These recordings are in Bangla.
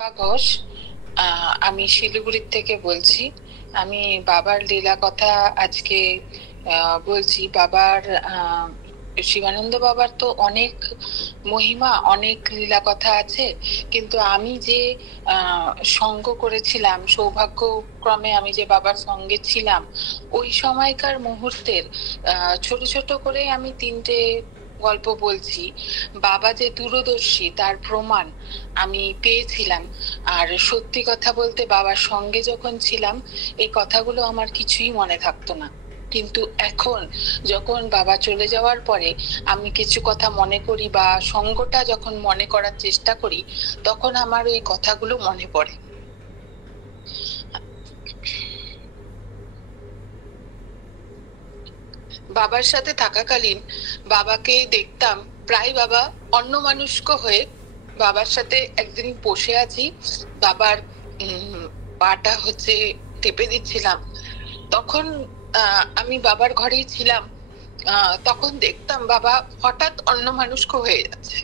ঘোষ। আমি শিলিগুড়ির থেকে বলছি। আমি বাবার লীলা কথা আজকে বলছি। বাবার শিবানন্দ বাবার তো অনেক মহিমা, অনেক লীলা কথা আছে, কিন্তু আমি যে সঙ্গ করেছিলাম, সৌভাগ্যক্রমে আমি যে বাবার সঙ্গে ছিলাম, ওই সময়কার মুহূর্তের ছোট ছোট করে আমি তিনটে গল্প বলছি। বাবা যে দূরদর্শী তার প্রমাণ আমি পেয়েছিলাম। আর সত্যি কথা বলতে, বাবার সঙ্গে যখন ছিলাম এই কথাগুলো আমার কিছুই মনে থাকতো না, কিন্তু এখন যখন বাবা চলে যাওয়ার পরে আমি কিছু কথা মনে করি বা সঙ্গটা যখন মনে করার চেষ্টা করি, তখন আমার ওই কথাগুলো মনে পড়ে। বাবার সাথে থাকাকালীন বাবাকে দেখতাম প্রায় বাবা অন্যমনস্ক হয়ে। বাবার সাথে একদিন বসে আছি, বাবার পাটা হচ্ছে টেপে দিচ্ছিলাম, তখন আমি বাবার ঘরেই ছিলাম। তখন দেখতাম বাবা হঠাৎ অন্যমনস্ক হয়ে যাচ্ছে।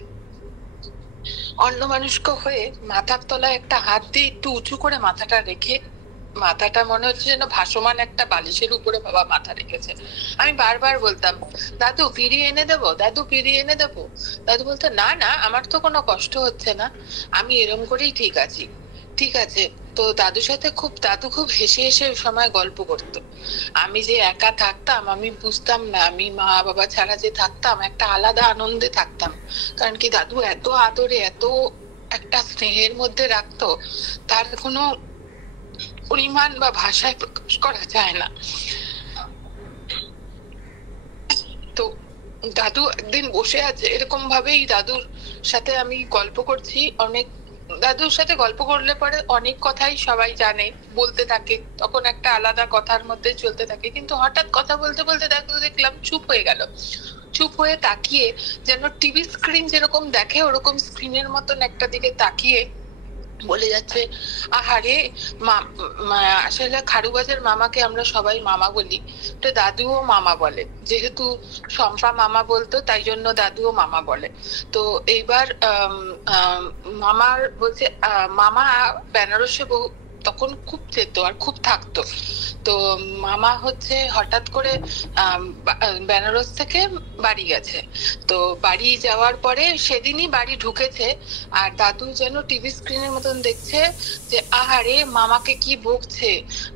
অন্যমনস্ক হয়ে মাথার তলায় একটা হাত দিয়ে একটু উঁচু করে মাথাটা রেখে, মাথাটা মনে হচ্ছে যেন ভাসমান একটা বালিশের উপরে বাবা মাথা রেখেছে। আমি বারবার বলতাম, দাদু পিড়ি এনে দেবো, দাদু পিড়ি এনে দেবো। দাদু বলতো, না না, আমার তো কোনো কষ্ট হচ্ছে না, আমি এরম করেই ঠিক আছি। ঠিক আছে। তো দাদু খুব হেসে হেসে ওই সময় গল্প করতো। আমি যে একা থাকতাম আমি বুঝতাম না, আমি মা বাবা ছাড়া যে থাকতাম একটা আলাদা আনন্দে থাকতাম। কারণ কি, দাদু এত আদরে, এত একটা স্নেহের মধ্যে রাখতো, তার কোনো পরিমাণ বা ভাষায় প্রকাশ করা যায় না। তো দাদু একদিন বসে আছে এরকম ভাবেই, দাদুর সাথে আমি গল্প করছি অনেক। দাদুর সাথে গল্প করলে পরে অনেক কথাই সবাই জানে, বলতে থাকে, তখন একটা আলাদা কথার মধ্যে চলতে থাকে। কিন্তু হঠাৎ কথা বলতে বলতে দেখলাম চুপ হয়ে গেল। চুপ হয়ে তাকিয়ে, যেন টিভি স্ক্রিন যেরকম দেখে ওরকম স্ক্রিনের মতন একটা দিকে তাকিয়ে বলে যাচ্ছে, আহারে আসলে খারুবাজের মামাকে আমরা সবাই মামা বলি, তো দাদুও মামা বলে। যেহেতু শম্পা মামা বলতো তাই জন্য দাদুও মামা বলে। তো এইবার মামার বলছে, মামা বেনারসে বহু তখন খুব যেত আর খুব থাকতো। তো মামা হচ্ছে হঠাৎ করে বেনারস থেকে বাড়ি গেছে। তো বাড়ি যাওয়ার পরে সেদিনই বাড়ি ঢুকেছে, আর দাদু যেন টিভি স্ক্রিনের মতন দেখছে যে আহারে মামাকে কি বকছে,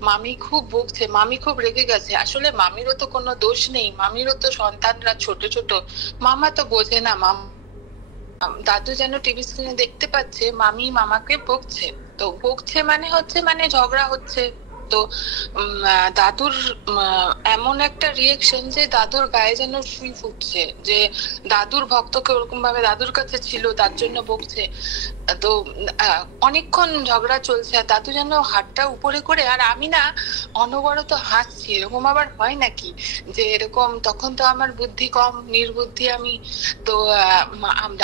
মামি খুব বকছে, মামি খুব রেগে গেছে। আসলে মামিরও তো কোনো দোষ নেই, মামিরও তো সন্তানরা ছোট ছোট, মামা তো বোঝে না। দাদু যেন টিভি স্ক্রিনে দেখতে পাচ্ছে মামি মামাকে বকছে। তো বকছে মানে হচ্ছে, মানে ঝগড়া হচ্ছে। তো দাদুর এমন একটা রিয়েকশন যে দাদুর গায়ে যেন সুই ফুটছে, যে দাদুর ভক্তকে ওরকম ভাবে দাদুর কাছে ছিল তার জন্য বকছে। তো অনেকক্ষণ ঝগড়া চলছে, আর দাদু যেন হাতটা উপরে করে, আর আমি না অনবরত হাসছি। এরকম আবার হয় নাকি যে এরকম, তখন তো আমার বুদ্ধি কম, নির্বুদ্ধি আমি। তো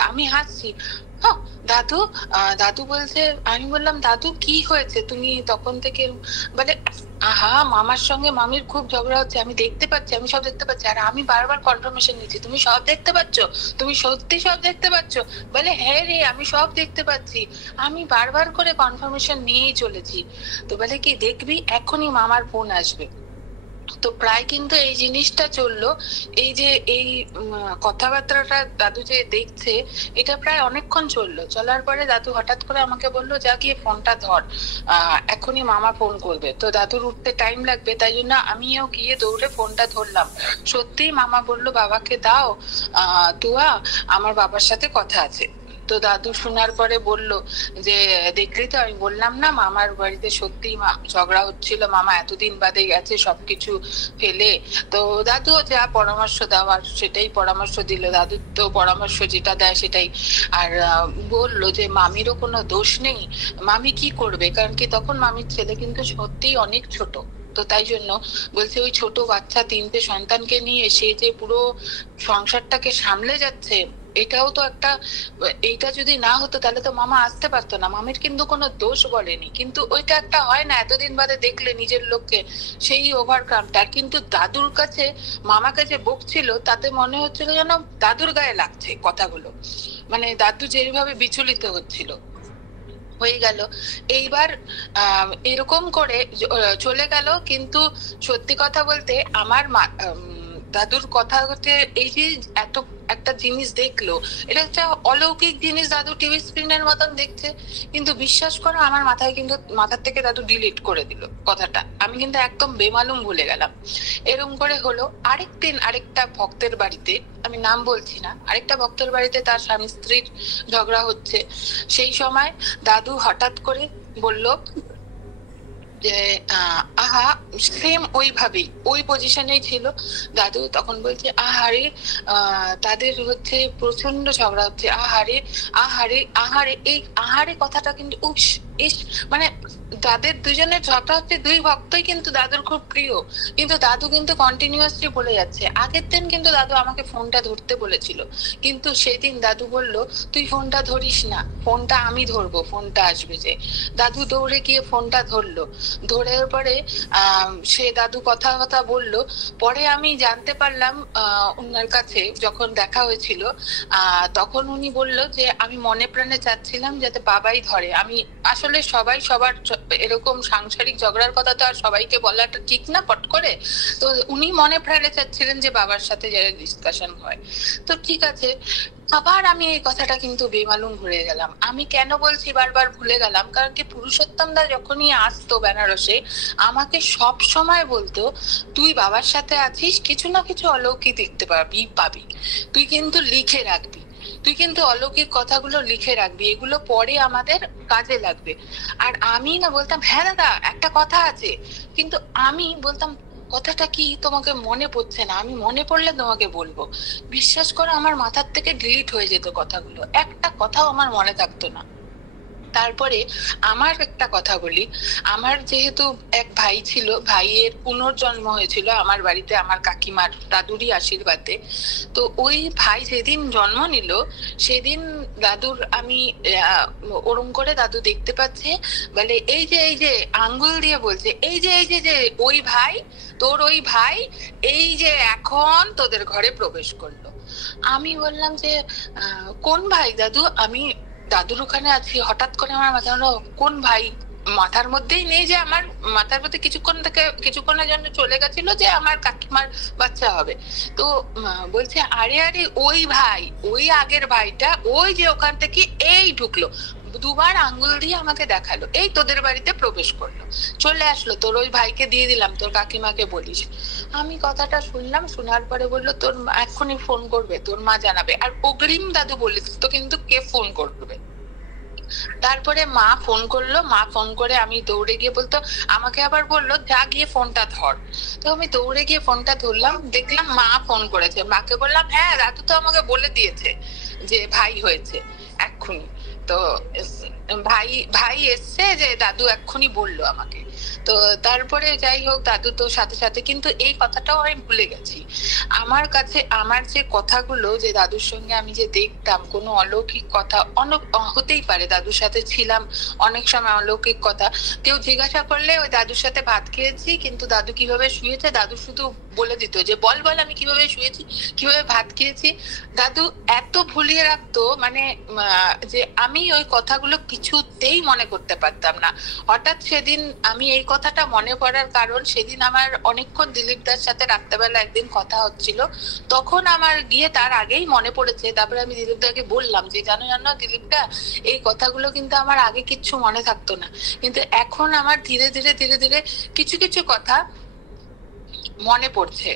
আমি হাসছি। হ্যাঁ, দাদু দাদু বলছে, আমি বললাম দাদু কি হয়েছে, তুমি তখন থেকে বলে, আহা মামার সঙ্গে মামির খুব ঝগড়া হচ্ছে, আমি দেখতে পাচ্ছি, আমি সব দেখতে পাচ্ছি। আর আমি বারবার কনফার্মেশন নিচ্ছি, তুমি সব দেখতে পাচ্ছ, তুমি সত্যি সব দেখতে পাচ্ছ? বলে, হ্যাঁ রে, আমি সব দেখতে পাচ্ছি। আমি বারবার করে কনফার্মেশন নিয়েই চলেছি। তো বলে কি, দেখবি এখনই মামার ফোন আসবে। তো প্রায় কিন্তু এই জিনিসটা চললো, এই যে এই কথাবার্তাটা দাদু যে দেখছে, এটা প্রায় অনেকক্ষণ চললো। চলার পরে দাদু হঠাৎ করে আমাকে বললো, যা গিয়ে ফোনটা ধর, এখনই মামা ফোন করবে। তো দাদুর উঠতে টাইম লাগবে, তাই জন্য আমিও গিয়ে দৌড়ে ফোনটা ধরলাম। সত্যিই মামা বললো, বাবাকে দাও তুয়া, আমার বাবার সাথে কথা আছে। তো দাদু শোনার পরে বলল যে, দেখলি তো, আমি বললাম না মামার বাড়িতে সত্যি ঝগড়া হচ্ছিল, মামা এতদিন বাদে গেছে সবকিছু ফেলে। তো দাদু যা পরামর্শ দেওয়ার সেটাই পরামর্শ দিল, দাদু তো পরামর্শ যেটা দেয় সেটাই। আর বললো যে মামিরও কোনো দোষ নেই, মামি কি করবে, কারণ কি তখন মামির ছেলে কিন্তু সত্যিই অনেক ছোট। তো তাই জন্য বলছে, ওই ছোট বাচ্চা তিনটে সন্তানকে নিয়ে সে যে পুরো সংসারটাকে সামলে যাচ্ছে, এটাও তো একটা, এইটা যদি না হতো তাহলে তো মামা আসতে পারতো না। মামির কিন্তু কোনো দোষ বলেনি, কিন্তু ওইটা একটা হয় না, এতদিন বাদে দেখলে নিজের লোককে, সেই ওভারকামটা। কিন্তু দাদুর কাছে মামাকে যে বকছিল তাতে মনে হচ্ছিল যেন দাদুর গায়ে লাগছে কথাগুলো, মানে দাদু যেভাবে বিচলিত হচ্ছিল। হয়ে গেল। এইবার এরকম করে চলে গেল। কিন্তু সত্যি কথা বলতে আমার দাদুর কথা হচ্ছে, এই যে এত একটা জিনিস দেখলো, এটা একটা অলৌকিক জিনিস দাদু টিভি স্ক্রিনের মতন দেখছে, কিন্তু বিশ্বাস করো আমার মাথায় কিন্তু মাথার থেকে দাদু ডিলিট করে দিল কথাটা। আমি কিন্তু একদম বেমালুম ভুলে গেলাম। এরকম করে হলো। আরেকদিন আরেকটা ভক্তের বাড়িতে, আমি নাম বলছি না, আরেকটা ভক্তের বাড়িতে তার স্বামী স্ত্রীর ঝগড়া হচ্ছে। সেই সময় দাদু হঠাৎ করে বলল যে আহা, সেম ওইভাবেই ওই পজিশনেই ছিল দাদু। তখন বলছে আহারে, তাদের হচ্ছে প্রচন্ড ঝগড়া হচ্ছে, আহারে আহারে আহারে। এই আহারে কথাটা কিন্তু উস ইস, মানে তাদের দুজনের ঝগড়া হচ্ছে, দুই ভক্তই কিন্তু দাদুর খুব প্রিয়, কিন্তু দাদু কিন্তু কন্টিনিউয়াসলি বলে যাচ্ছে। আগের দিন কিন্তু দাদু আমাকে ফোনটা ধরতে বলেছিল, কিন্তু সেদিন দাদু বলল তুই ফোনটা ধরিস না, ফোনটা আমি ধরবো, ফোনটা আসবে যে। দাদু দৌড়ে গিয়ে ফোনটা ধরলো। ধরার পরে সে দাদু কথা কথা বললো। পরে আমি জানতে পারলাম ওনার কাছে যখন দেখা হয়েছিল, তখন উনি বলল যে আমি মনে প্রাণে চাচ্ছিলাম যাতে বাবাই ধরে। আমি আসলে সবাই সবার এরকম সাংসারিক ঝগড়ার কথা তো আর সবাইকে বলাটা ঠিক না পট করে। তো উনি মনে প্রাণে চাচ্ছিলেন যে বাবার সাথে যারা ডিসকাশন হয়। তো ঠিক আছে, আবার আমি এই কথাটা কিন্তু বেমালুম ভুলে গেলাম। আমি কেন বলছি বারবার ভুলে গেলাম, কারণ কি পুরুষোত্তম দা যখনই আসতো বেনারসে আমাকে সব সময় বলতো তুই বাবার সাথে আছিস, কিছু না কিছু অলৌকিক দেখতে পাবি, তুই কিন্তু লিখে রাখবি, তুই কিন্তু অলৌকিক কথাগুলো লিখে রাখবি, এগুলো পরে আমাদের কাজে লাগবে। আর আমি না বলতাম হ্যাঁ দাদা একটা কথা আছে, কিন্তু আমি বলতাম কথাটা কি তোমাকে মনে পড়ছে না, আমি মনে পড়লে তোমাকে বলবো। বিশ্বাস করো আমার মাথার থেকে ডিলিট হয়ে যেত কথাগুলো, একটা কথাও আমার মনে থাকতো না। তারপরে আমার একটা কথা বলি, আমার যেহেতু এক ভাই ছিল, ভাইয়ের পুনর্জন্ম হয়েছিল আমার বাড়িতে আমার কাকিমার দাদুরই আশীর্বাদে। তো ওই ভাই যেদিন জন্ম নিল সেদিন দাদুর আমি ওরম করে দাদু দেখতে পাচ্ছে, বলে এই যে আঙ্গুল দিয়ে বলছে এই যে ওই ভাই, তোর ওই ভাই এই যে এখন তোদের ঘরে প্রবেশ করলো। আমি বললাম যে কোন ভাই দাদু? আমি দাদুর ওখানে আছি, হঠাৎ করে আমার মাথায় হলো কোন ভাই, মাথার মধ্যেই নেই যে আমার মাথার মধ্যে কিছুক্ষণের জন্য চলে গেছিল যে আমার কাকিমার বাচ্চা হবে। তো বলছে আরে আরে ওই ভাই, ওই আগের ভাইটা, ওই যে ওখান থেকে এই ঢুকলো, দুবার আঙ্গুল দিয়ে আমাকে দেখালো, এই তোদের বাড়িতে প্রবেশ করলো, চলে আসলো, তোর ওই ভাইকে দিয়ে দিলাম, তোর কাকিমাকে বলিস। আমি কথাটা শুনলাম, শোনার পরে বললো তোর এক্ষুনি ফোন করবে, তোর মা জানাবে। আর অগ্রিম দাদু বলিস তো কিন্তু কে ফোন করবে। তারপরে মা ফোন করলো, মা ফোন করে আমি দৌড়ে গিয়ে বলতো, আমাকে আবার বললো যা গিয়ে ফোনটা ধর। তো আমি দৌড়ে গিয়ে ফোনটা ধরলাম, দেখলাম মা ফোন করেছে। মাকে বললাম হ্যাঁ দাদু তো আমাকে বলে দিয়েছে যে ভাই হয়েছে এক্ষুনি। তো ভাই ভাই এসছে যে দাদু এক্ষুনি বললো আমাকে। তো তারপরে যাই হোক, দাদু তো সাথে সাথে, কিন্তু এই কথাটাও আমি ভুলে গেছি। আমার কাছে আমার যে কথাগুলো, যে দাদুর সঙ্গে আমি যে দেখতাম কোনো অলৌকিক কথা, হতেই পারে দাদুর সাথে ছিলাম অনেক সময়, অলৌকিক কথা কেউ জিজ্ঞাসা করলে ওই দাদুর সাথে ভাত খেয়েছি, কিন্তু দাদু কিভাবে শুয়েছে দাদু শুধু বলে দিত যে বল বল আমি কিভাবে শুয়েছি, কিভাবে ভাত খেয়েছি। দাদু এত ভুলিয়ে রাখতো, মানে যে আমি ওই কথাগুলো কিছুতেই মনে করতে পারতাম না। হঠাৎ সেদিন আমি এই কথাটা মনে পড়ার কারণ, সেদিন আমার অনেকক্ষণ দিলীপ দার সাথে রাত্রেবেলা একদিন কথা হচ্ছিল, তখন আমার গিয়ে তার আগেই মনে পড়েছে। তারপরে আমি দিলীপ দাকে বললাম যে জানো জানো দিলীপদা, এই কথাগুলো কিন্তু আমার আগে কিচ্ছু মনে থাকতো না, কিন্তু এখন আমার ধীরে ধীরে ধীরে ধীরে কিছু কিছু কথা মনে পড়ছে,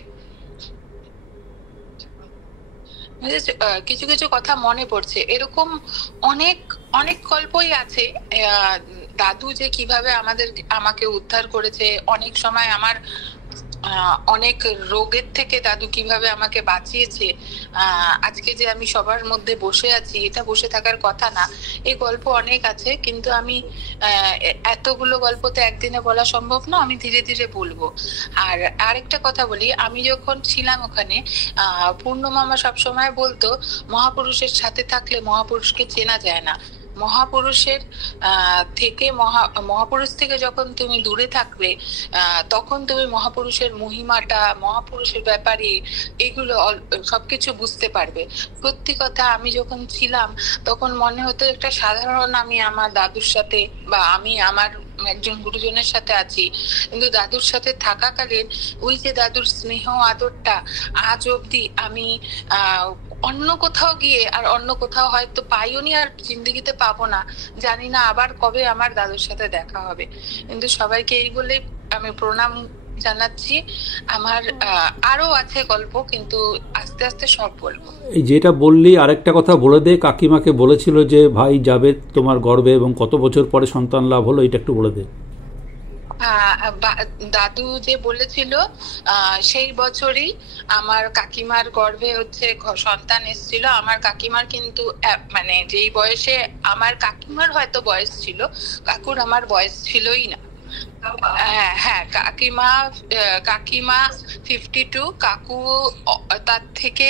কিছু কিছু কথা মনে পড়ছে। এরকম অনেক অনেক গল্পই আছে। দাদু যে কিভাবে আমাকে উদ্ধার করেছে, অনেক সময় আমার অনেক রোগের থেকে দাদু কিভাবে আমাকে বাঁচিয়েছে, আজকে যে আমি সবার মধ্যে বসে আছি, এটা বসে থাকার কথা না। এই গল্প অনেক আছে, কিন্তু আমি এতগুলো গল্প তো একদিনে বলা সম্ভব না, আমি ধীরে ধীরে বলবো। আর আরেকটা কথা বলি, আমি যখন ছিলাম ওখানে পূর্ণ মামা সবসময় বলতো মহাপুরুষের সাথে থাকলে মহাপুরুষকে চেনা যায় না, মহাপুরুষের থেকে মহাপুরুষ থেকে যখন তুমি দূরে থাকবে, তখন তুমি মহাপুরুষের মহিমাটা, মহাপুরুষের ব্যাপারে এগুলো সবকিছু বুঝতে পারবে। সত্যি কথা, আমি যখন ছিলাম তখন মনে হতো একটা সাধারণ, আমি আমার দাদুর সাথে বা আমি আমার একজন গুরুজনের সাথে আছি, কিন্তু দাদুর সাথে থাকাকালীন ওই যে দাদুর স্নেহ আদরটা আজ অব্দি আমি অন্য কোথাও গিয়ে আর অন্য কোথাও হয়তো পাইও নি, আর জিন্দগিতে পাবো না। জানি না আবার কবে আমার দাদুর সাথে দেখা হবে। কিন্তু সবাইকে এই বলে আমি প্রণাম জানাচ্ছি। আমার আরো আছে গল্প, কিন্তু আস্তে আস্তে সব বলবো। এই যেটা বললি আরেকটা কথা বলে দে, কাকিমাকে বলেছিল যে ভাই যাবে তোমার গর্ভে এবং কত বছর পরে সন্তান লাভ হলো, এটা একটু বলে দে। দাদু যে বলেছিল সেই বছরই আমার কাকিমার গর্ভে হচ্ছে সন্তান এসেছিল। আমার কাকিমার কিন্তু মানে যেই বয়সে আমার কাকিমার হয়তো বয়স ছিল, কাকুর আমার বয়স ছিলই না। হ্যাঁ, কাকিমা 52, কাকু তার থেকে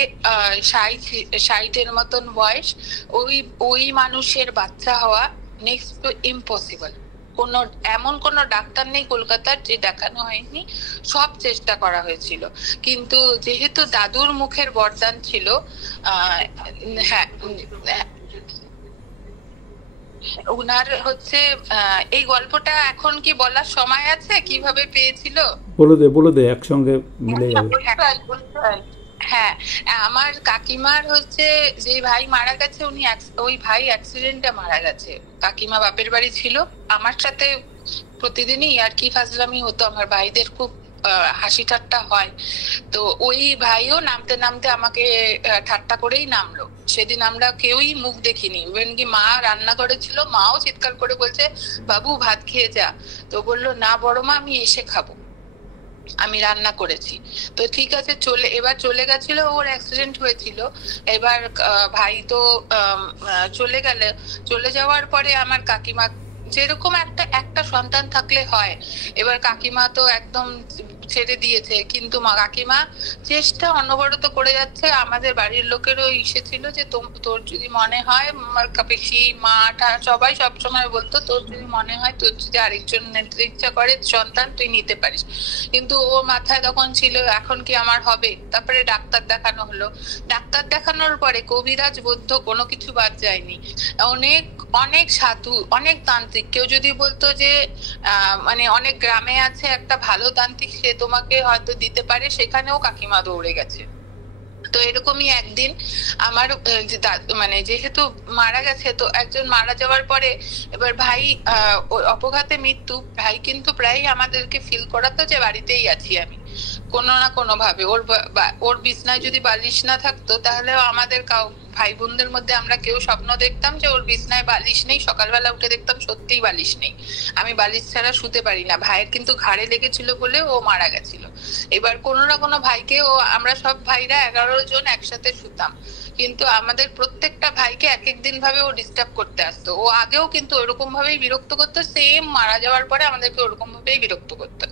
60-এর মতন বয়স। ওই মানুষের বাচ্চা হওয়া নেক্সট টু ইম্পসিবল। এমন কোন ডাক্তার নেই কলকাতার যে দেখানো হয়নি, সব চেষ্টা করা হয়েছিল। কিন্তু যেহেতু দাদুর মুখের বরদান ছিল, হ্যাঁ, উনার হচ্ছে এই গল্পটা এখন কি বলার সময় আছে কিভাবে পেয়েছিল? বলে দে একসঙ্গে মিলে যাবে। হ্যাঁ, আমার কাকিমার হচ্ছে যে ভাই মারা গেছে, ওই ভাই অ্যাক্সিডেন্টে মারা গেছে। কাকিমা বাপের বাড়ি ছিল, আমার সাথে প্রতিদিনই আর কি ফাজলামি হতো, আমার ভাইদের খুব হাসি ঠাট্টা হয়। তো ওই ভাইও নামতে নামতে আমাকে ঠাট্টা করেই নামলো। সেদিন আমরা কেউই মুখ দেখিনি, ইভেন কি মা রান্নাঘরে ছিল, মাও চিৎকার করে বলছে বাবু ভাত খেয়ে যা। তো বললো না বড় মা, আমি এসে খাবো, আমি রান্না করেছি। তো ঠিক আছে, এবার চলে গেছিল, ওর অ্যাক্সিডেন্ট হয়েছিল। এবার ভাই তো চলে যাওয়ার পরে আমার কাকিমা যেরকম একটা সন্তান থাকলে হয়, এবার কাকিমা তো একদম ছেড়ে দিয়েছে। কিন্তু কাকিমা চেষ্টা অনবরত করে যাচ্ছে। আমাদের বাড়ির লোকেরও ইসে ছিল যে তোর যদি মনে হয়, আমার পিসি মাটা সবাই সবসময় বলতো তোর যদি মনে হয়, তোর যদি আরেকজন নিতে ইচ্ছা করে সন্তান, তুই নিতে পারিস। কিন্তু ও মাথায় তখন ছিল এখন কি আমার হবে। তারপরে ডাক্তার দেখানো হলো, ডাক্তার দেখানোর পরে কবিরাজ বৌদ্ধ কোনো কিছু বাদ যায়নি। অনেক অনেক সাধু, অনেক তান্ত্রিক, কেউ যদি বলতো যে মানে অনেক গ্রামে আছে একটা ভালো তান্ত্রিক, সে তোমাকে হয়তো দিতে পারে, সেখানেও কাকিমা দৌড়ে গেছে। তো এরকমই একদিন আমার মানে যেহেতু মারা গেছে, তো একজন মারা যাওয়ার পরে এবার ভাই অপঘাতে মৃত্যু, ভাই কিন্তু প্রায় আমাদেরকে ফিল করাতো যে বাড়িতেই আছি আমি, কোনো না কোনো ভাবে। ওর বিছনায় যদি বালিশ না থাকতো, তাহলে আমাদের ভাই বোনদের মধ্যে আমরা কেউ স্বপ্ন দেখতাম যে ওর বিছনায় বালিশ নেই, সকালবেলা উঠে দেখতাম সত্যিই বালিশ নেই। আমি বালিশ ছাড়া শুতে পারি না। ভাইয়ের কিন্তু ঘাড়ে লেগেছিল বলে ও মারা গেছিল। এবার কোনো না কোনো ভাইকে আমরা সব ভাইরা 11 জন একসাথে শুতাম, কিন্তু আমাদের প্রত্যেকটা ভাইকে এক এক দিন ভাবে ও ডিস্টার্ব করতে আসতো। ও আগেও কিন্তু ওরকম ভাবেই বিরক্ত করতো, সেম মারা যাওয়ার পরে আমাদেরকে ওরকম ভাবেই বিরক্ত করতো।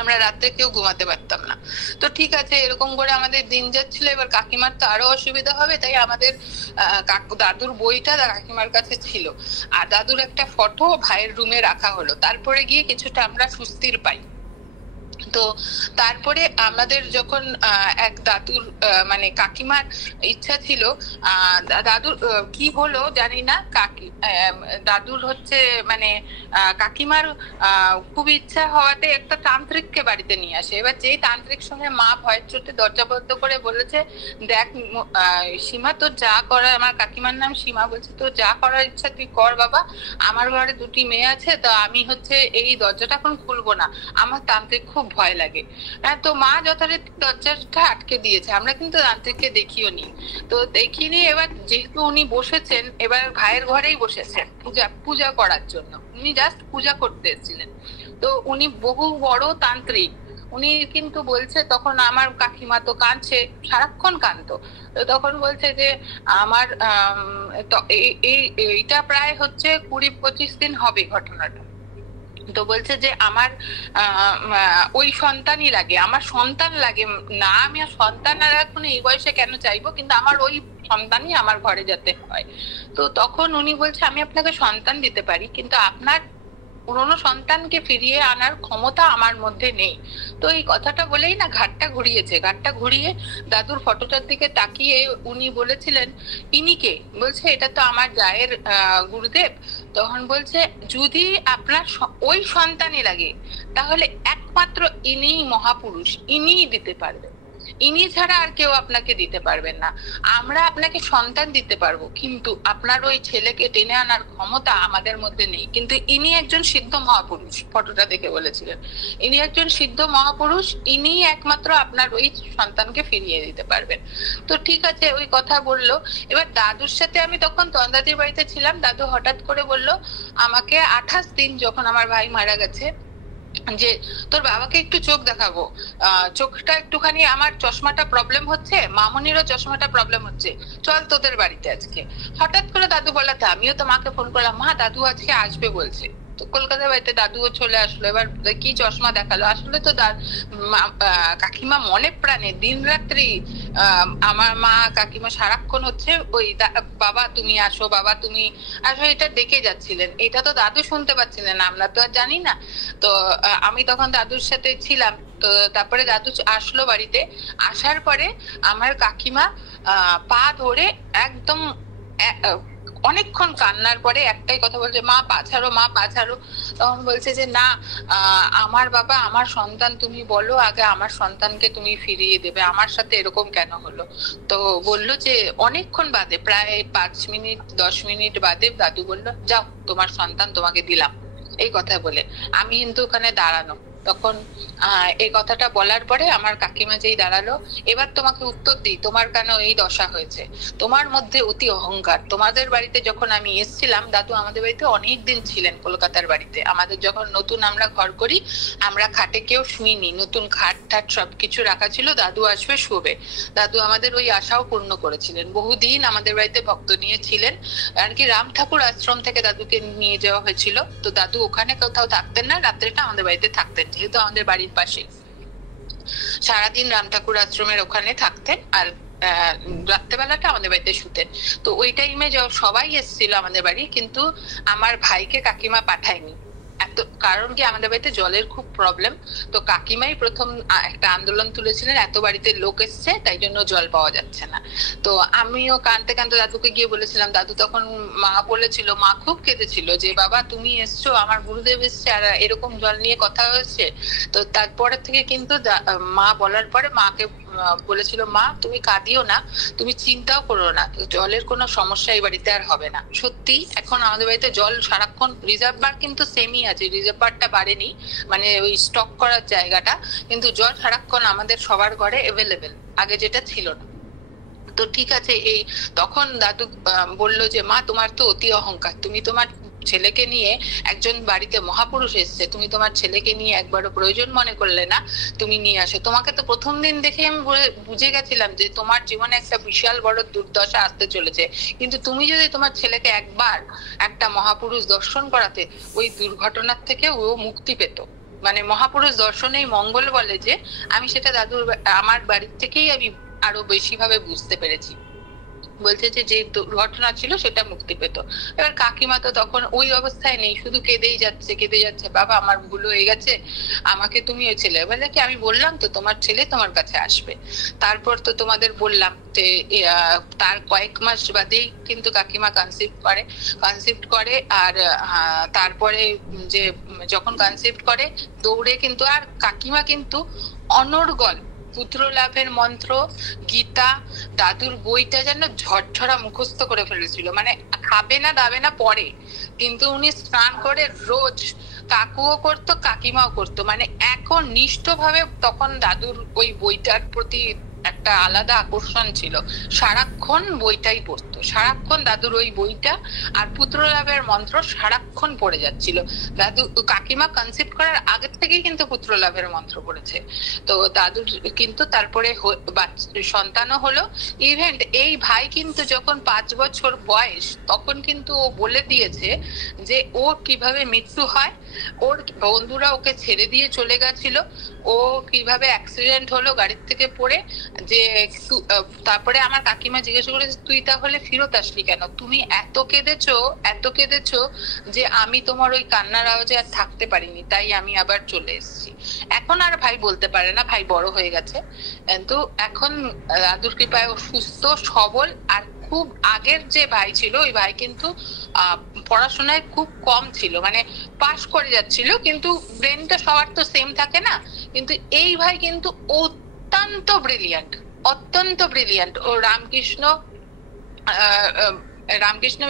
আমরা রাতে কেউ ঘুমাতে পারতাম না। তো ঠিক আছে, এরকম করে আমাদের দিন যাচ্ছিল। এবার কাকিমার তো আরো অসুবিধা হবে, তাই আমাদের দাদুর বইটা কাকিমার কাছে ছিল, আর দাদুর একটা ফটো ভাইয়ের রুমে রাখা হলো। তারপরে গিয়ে কিছুটা আমরা স্বস্তির পাই। তো তারপরে আমাদের যখন এক দাদুর মানে কাকিমার ইচ্ছা ছিল, দাদুর কি হলো জানি না, দাদুর হচ্ছে মানে কাকিমার খুব ইচ্ছা হওয়াতে একটা তান্ত্রিককে বাড়িতে নিয়ে আসে। এবার যেই তান্ত্রিক সঙ্গে মা ভয়ের চোটে দরজা বন্ধ করে বলেছে, দেখ সীমা, তোর যা করার, আমার কাকিমার নাম সীমা, বলছে তোর যা করার ইচ্ছা তুই কর বাবা, আমার ঘরে 2টি মেয়ে আছে, তো আমি হচ্ছে এই দরজাটা এখন খুলবো না, আমার তান্ত্রিক খুব ভয় লাগে। তো মা যথারীতি দরজাটা আটকে দিয়েছে। আমরা কিন্তু তান্ত্রিককে দেখিও নি, তো দেখিনি। এবার যেহেতু উনি বসেছেন, এবার ভাইয়ের ঘরেই বসেছেন পূজা করার জন্য, উনি জাস্ট পূজা করতে এসেছিলেন। তো উনি বহু বড় তান্ত্রিক, উনি কিন্তু বলছে, তখন আমার কাকিমা তো কাঁদছে, সারাক্ষণ কাঁদতো। তো তখন বলছে যে আমার এইটা প্রায় হচ্ছে 20-25 দিন হবে ঘটনাটা। তো বলছে যে আমার ওই সন্তানই লাগে, আমার সন্তান লাগে না, আমি আর সন্তান আর এখন এই বয়সে কেন চাইবো, কিন্তু আমার ওই সন্তানই আমার ঘরে যাতে হয়। তো তখন উনি বলছে আমি আপনাকে সন্তান দিতে পারি, কিন্তু আপনার পুরনো সন্তানকে ফিরিয়ে আনার ক্ষমতা আমার মধ্যে নেই। তো এই কথাটা বলেই না ঘাটটা ঘুরিয়েছে। ঘাটটা ঘুরিয়ে দাদুর ফটোটার দিকে তাকিয়ে উনি বলেছিলেন, ইনি কে? বলছে এটা তো আমার জায়ের গুরুদেব। তখন বলছে যদি আপনার ওই সন্তানই লাগে তাহলে একমাত্র ইনিই মহাপুরুষ, ইনিই দিতে পারবেন, ইনি ছাড়া আর কেউ আপনাকে দিতে পারবেন না। আমরা আপনাকে সন্তান দিতে পারবো, কিন্তু আপনার ওই ছেলেকে টেনে আনার ক্ষমতা আমাদের মধ্যে নেই। কিন্তু ইনি একজন সিদ্ধ মহাপুরুষ, ফটোটা দেখে বলেছিলেন ইনি একজন সিদ্ধ মহাপুরুষ, ইনি একমাত্র আপনার ওই সন্তানকে ফিরিয়ে দিতে পারবেন। তো ঠিক আছে, ওই কথা বললো। এবার দাদুর সাথে আমি তখন তন্দাদির বাড়িতে ছিলাম। দাদু হঠাৎ করে বলল আমাকে 28 দিন যখন আমার ভাই মারা গেছে, যে তোর বাবাকে একটু চোখ দেখাবো, চোখটা একটুখানি, আমার চশমাটা প্রবলেম হচ্ছে, মামনিরও চশমাটা প্রবলেম হচ্ছে, চল তোদের বাড়িতে আজকে। হঠাৎ করে দাদু বলাতে আমিও তো মাকে ফোন করলাম, মা দাদু আজকে আসবে বলছে। তো কলকাতার বাড়িতে দাদুও চলে আসলো। এবার কি চশমা দেখালো, আসলে তো কাকিমা মনে প্রাণে দিন রাত্রি আমার মা কাকিমা সারাক্ষণ হচ্ছে ওই বাবা তুমি আসো, বাবা তুমি আসো, এটা ডেকে যাচ্ছিলেন। এটা তো দাদু শুনতে পাচ্ছিলেন, আমরা তো আর জানি না। তো আমি তখন দাদুর সাথে ছিলাম। তো তারপরে দাদু আসলো বাড়িতে। আসার পরে আমার কাকিমা পা ধরে একদম অনেকক্ষণ কান্নার পরে একটাই কথা বলছে, মা পা ছাড়ো, মা পা ছাড়ো। তখন বলছে যে না, আমার বাবা আমার সন্তান, তুমি বলো আগে আমার সন্তানকে তুমি ফিরিয়ে দেবে, আমার সাথে এরকম কেন হলো? তো বললো যে অনেকক্ষণ বাদে, প্রায় 5 মিনিট 10 মিনিট বাদে দাদু বললো যাও তোমার সন্তান তোমাকে দিলাম। এই কথা বলে আমি কিন্তু ওখানে দাঁড়ানো। তখন এই কথাটা বলার পরে আমার কাকিমা যেই দাঁড়ালো, এবার তোমাকে উত্তর দিই, তোমার কেন এই দশা হয়েছে? তোমার মধ্যে অতি অহংকার। তোমাদের বাড়িতে যখন আমি এসেছিলাম, দাদু আমাদের বাড়িতে অনেক দিন ছিলেন কলকাতার বাড়িতে। আমাদের যখন নতুন আমরা ঘর করি, আমরা খাটে কেউ শুইনি, নতুন খাট ঠাট সবকিছু রাখা ছিল, দাদু আসবে শোবে। দাদু আমাদের ওই আশাও পূর্ণ করেছিলেন। বহুদিন আমাদের বাড়িতে ভক্ত নিয়ে ছিলেন, আর কি রাম ঠাকুর আশ্রম থেকে দাদুকে নিয়ে যাওয়া হয়েছিল। তো দাদু ওখানে কোথাও থাকতেন না, রাত্রেটা আমাদের বাড়িতে থাকতেন, যেহেতু আমাদের বাড়ির পাশে। সারাদিন রাম ঠাকুর আশ্রমের ওখানে থাকতেন, আর রাত্রেবেলাটা আমাদের বাড়িতে শুতেন। তো ওই টাইমে সবাই এসেছিল আমাদের বাড়ি, কিন্তু আমার ভাইকে কাকিমা পাঠায়নি। এত কারণ কি, আমাদের বাড়িতে জলের খুব প্রবলেম। তো কাকিমাই প্রথম একটা আন্দোলন তুলেছিলেন, এত বাড়িতে লোক এসছে তাই জন্য জল পাওয়া যাচ্ছে না। তো আমিও কাঁদতে কাঁদতে দাদুকে গিয়ে বলেছিলাম। দাদু তখন, মা বলেছিল, মা খুব কেঁদেছিল যে বাবা তুমি এসছো, আমার গুরুদেব এসছে, আর এরকম জল নিয়ে কথা হয়েছে। তো তারপরে থেকে কিন্তু মা বলার পরে মাকে বলেছিল, মা তুমি কাঁদিও না, তুমি চিন্তাও করো না, জলের কোনো সমস্যা এই বাড়িতে আর হবে না। সত্যি এখন আমাদের বাড়িতে জল সারাক্ষণ, রিজার্ভার কিন্তু সেমই আছে, রিজার্ভারটা বাড়েনি, মানে ওই স্টক করার জায়গাটা, কিন্তু জল সারাক্ষণ আমাদের সবার ঘরে অ্যাভেলেবেল, আগে যেটা ছিল না। তো ঠিক আছে, এই তখন দাদু বললো যে মা তোমার তো অতি অহংকার, তুমি তোমার ছেলেকে নিয়ে, একজন বাড়িতে মহাপুরুষ এসছে, তুমি তোমার ছেলেকে নিয়ে একবারও প্রয়োজন মনে করলে না, তুমি নিয়ে আসো। তোমাকে তো প্রথম দিন দেখে আমি বুঝে গেছিলাম যে তোমার জীবনে একটা বিশাল বড় দুর্দশা আসতে চলেছে, কিন্তু তুমি যদি তোমার ছেলেকে একবার একটা মহাপুরুষ দর্শন করাতে, ওই দুর্ঘটনার থেকে ও মুক্তি পেত। মানে মহাপুরুষ দর্শনেই মঙ্গল বলে যে, আমি সেটা দাদুর আমার বাড়ির থেকেই আমি আরো বেশি ভাবে বুঝতে পেরেছি। বলছে যে যে দুর্ঘটনা ছিল সেটা মুক্তি পেত। এবার কাকিমা তো তখন ওই অবস্থায় নেই, শুধু কেঁদেই যাচ্ছে, বাবা আমার ভুল হয়ে গেছে, আমাকে তুমি ওই ছেলে, বলে কি আমি বললাম তো তোমার ছেলে তোমার কাছে আসবে। তারপর তো তোমাদের বললাম যে তার কয়েক মাস বাদেই কিন্তু কাকিমা কনসিপ্ট করে। আর তারপরে যে যখন কনসিপ্ট করে, দৌড়ে কিন্তু, আর কাকিমা কিন্তু অনর্গল পুত্র লাভের মন্ত্র, গীতা, দাদুর বইটা যেন ঝরঝরা মুখস্থ করে ফেলেছিল। মানে খাবে না দাবে না পরে, কিন্তু উনি স্নান করে রোজ, কাকুও করতো কাকিমাও করতো, মানে এখন নিষ্ঠ ভাবে। তখন দাদুর ওই বইটার প্রতি একটা আলাদা আকর্ষণ ছিল, সারাক্ষণ বইটাই পড়তো, সারাক্ষণ দাদুর ওই বইটা আর পুত্র লাভের মন্ত্র সারাক্ষণ পড়ে যাচ্ছিল। দাদু কাকিমা কনসেপ্ট করার আগের থেকেই কিন্তু পুত্র লাভের মন্ত্র পড়েছে। তো দাদুর কিন্তু তারপরে সন্তানও হলো। ইভেন্ট এই ভাই কিন্তু যখন 5 বছর বয়স, তখন কিন্তু ও বলে দিয়েছে যে ওর কিভাবে মৃত্যু হয়, ওর বন্ধুরা ওকে ছেড়ে দিয়ে চলে গেছিল, ও কিভাবে অ্যাক্সিডেন্ট হলো গাড়ির থেকে পড়ে, যে তারপরে আমার কাকিমা জিজ্ঞেস করেছে তুই তাহলে ফেরত আসলি কেন, তুমি এত কেঁদেছো যে আমি তোমার ওই কান্নার আওয়াজে আর থাকতে পারিনি, তাই আমি আবার চলে এসেছি। এখন আর ভাই বলতে পারে না, ভাই বড় হয়ে গেছে, কিন্তু এখন দাদুর কৃপায় ও সুস্থ সবল। আর খুব আগের যে ভাই ছিল ওই ভাই কিন্তু পড়াশোনায় খুব কম ছিল, মানে পাশ করে যাচ্ছিল, কিন্তু ব্রেনটা সবার তো সেম থাকে না, কিন্তু এই ভাই কিন্তু অত্যন্ত ব্রিলিয়ান্ট। ও রামকৃষ্ণ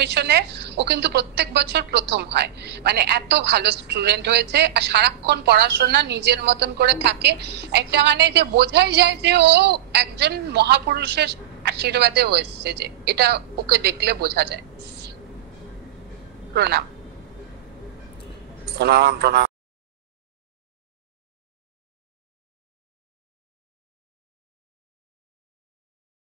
মিশনে ও কিন্তু প্রত্যেক বছর প্রথম হয়, মানে এত ভালো স্টুডেন্ট হয়েছে। আর সারাক্ষণ পড়াশোনা নিজের মতন করে থাকে, একটা মানে যে বোঝাই যায় যে ও একজন মহাপুরুষের আশীর্বাদে ও এসছে, যে এটা ওকে দেখলে বোঝা যায়। প্রণাম। প্রণাম প্রণাম।